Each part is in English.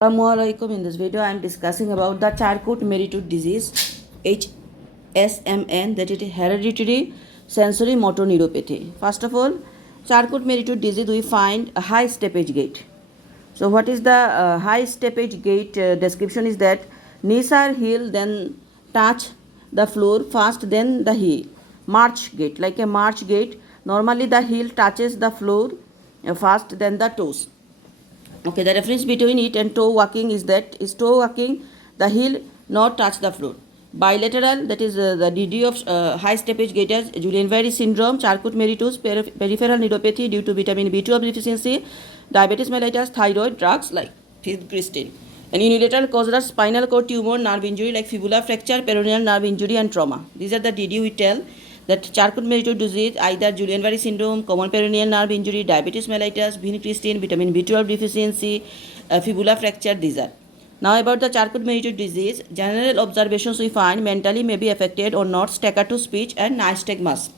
Assalamualaikum. In this video, I am discussing about the Charcot-Marie-tooth disease, HSMN, that is hereditary sensory motor neuropathy. First of all, Charcot-Marie-tooth disease, we find a high steppage gait. So, what is the high steppage gait description? Is that knees are heel, then touch the floor first, then the heel. March gait, like a march gait. Normally, the heel touches the floor first, then the toes. Okay, the difference between it and toe walking is that is toe walking, the heel not touch the floor. Bilateral, that is the DD of high steppage gaiters, Guillain-Barré syndrome, Charcot-Marie-tooth, peripheral neuropathy due to vitamin B12 deficiency, diabetes mellitus, thyroid, drugs like philcristine. And unilateral causal spinal cord tumor, nerve injury like fibula fracture, peroneal nerve injury and trauma. These are the DD we tell that Charcot-Marie-tooth disease, either Guillain-Barré syndrome, common peroneal nerve injury, diabetes mellitus, philcristine, vitamin B12 deficiency, fibula fracture, these are. Now about the Charcot-Marie-tooth disease, general observations we find mentally may be affected or not, staccato speech and nystagmus.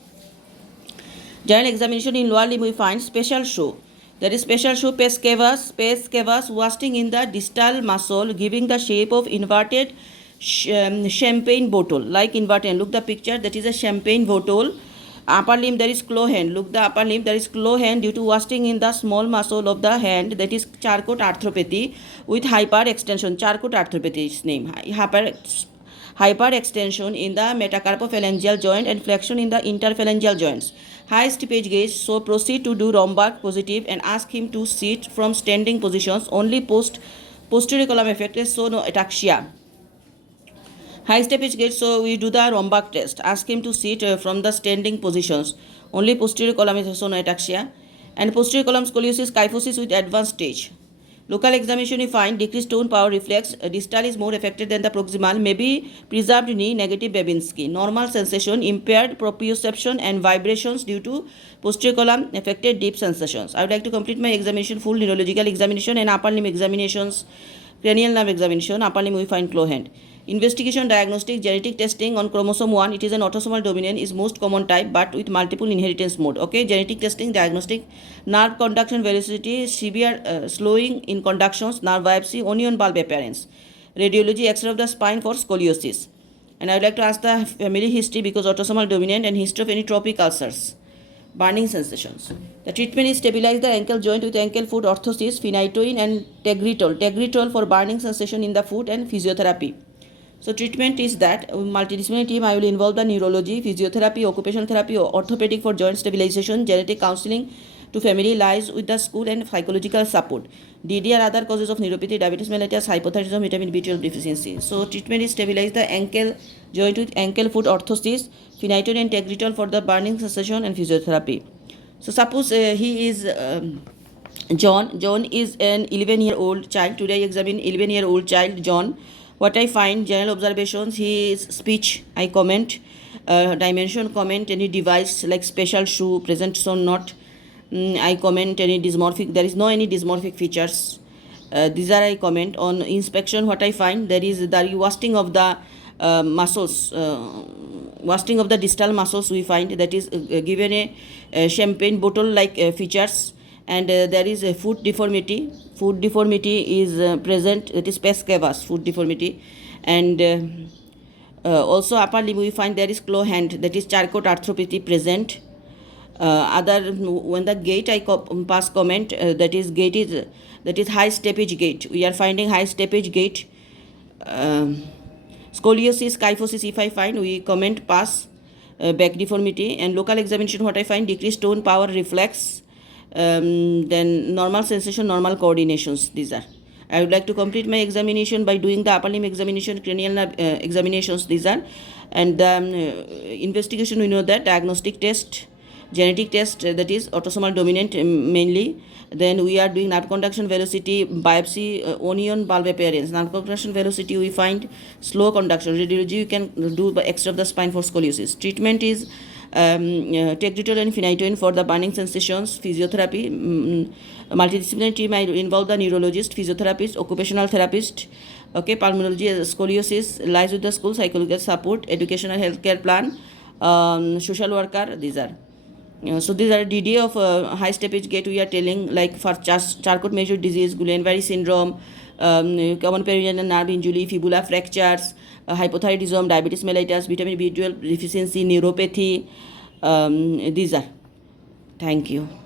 General examination in lower limb we find special show. There is special show pes cavus wasting in the distal muscle, giving the shape of inverted champagne bottle, like inverted. Look the picture, that is a champagne bottle. Upper limb there is claw hand. Look the upper limb, there is claw hand due to wasting in the small muscle of the hand, that is Charcot arthropathy with hyperextension. Charcot arthropathy is name. Hyperextension in the metacarpophalangeal joint and flexion in the interphalangeal joints. High steppage gait, so proceed to do Romberg positive and ask him to sit from standing positions. Only posterior column affected, so no ataxia. High steppage gait, so we do the Romberg test. Ask him to sit from the standing positions. Only posterior column is also no ataxia. And posterior column scoliosis, kyphosis with advanced stage. Local examination we find decreased tone power reflex. Distal is more affected than the proximal. Maybe preserved knee, negative Babinski. Normal sensation, impaired proprioception and vibrations due to posterior column affected deep sensations. I would like to complete my examination, full neurological examination and upper limb examinations, cranial nerve examination. Upper limb we find claw hand. Investigation, diagnostic, genetic testing on chromosome 1. It is an autosomal dominant, is most common type but with multiple inheritance mode. Okay, genetic testing, diagnostic, nerve conduction velocity, severe slowing in conductions, nerve biopsy, onion bulb appearance. Radiology, X-ray of the spine for scoliosis. And I would like to ask the family history because autosomal dominant and history of any tropic ulcers. Burning sensations. The treatment is stabilize the ankle joint with ankle foot orthosis, phenytoin and tegretol. Tegretol for burning sensation in the foot and physiotherapy. So treatment is that multidisciplinary team, I will involve the neurology, physiotherapy, occupational therapy, orthopedic for joint stabilization, genetic counseling to family, lies with the school and psychological support. DD are other causes of neuropathy, diabetes mellitus, hypothyroidism, vitamin B12 deficiency. So treatment is stabilize the ankle joint with ankle foot orthosis, phenytoin and tegretol for the burning sensation and physiotherapy. So suppose he is John. John is an 11-year-old child. Today I examine 11-year-old child John. What I find, general observations, his speech, I comment, dimension comment, any device like special shoe, present or not, I comment any dysmorphic, there is no any dysmorphic features. These are I comment. On inspection, what I find, there is the wasting of the muscles, wasting of the distal muscles we find, that is given a champagne bottle like features. And there is a foot deformity. Foot deformity is present, that is pes cavus, foot deformity. And also upper limb we find there is claw hand, that is Charcot arthropathy present. When the gait I pass comment, that is gait is, that is high steppage gait. We are finding high steppage gait. Scoliosis, kyphosis, if I find, we comment pass. Back deformity. And local examination, what I find, decreased tone power reflex. Then normal sensation, normal coordinations, these are. I would like to complete my examination by doing the upper limb examination, cranial nerve examinations, these are. And the investigation, we know that diagnostic test, genetic test, that is autosomal dominant mainly. Then we are doing nerve conduction velocity, biopsy, onion bulb appearance. Nerve conduction velocity we find slow conduction. Radiology you can do by X-ray of the spine for scoliosis. Treatment is tegretol and phenytoin for the burning sensations, physiotherapy. Multidisciplinary team, I involve the neurologist, physiotherapist, occupational therapist, okay, pulmonology, scoliosis, lies with the school, psychological support, educational healthcare plan, social worker, these are. So these are DD of high steppage gait we are telling, like for Charcot-Marie disease, Guillain-Barré syndrome, common peroneal nerve injury, fibula fractures, hypothyroidism, diabetes mellitus, vitamin B12 deficiency, neuropathy. These are. Thank you.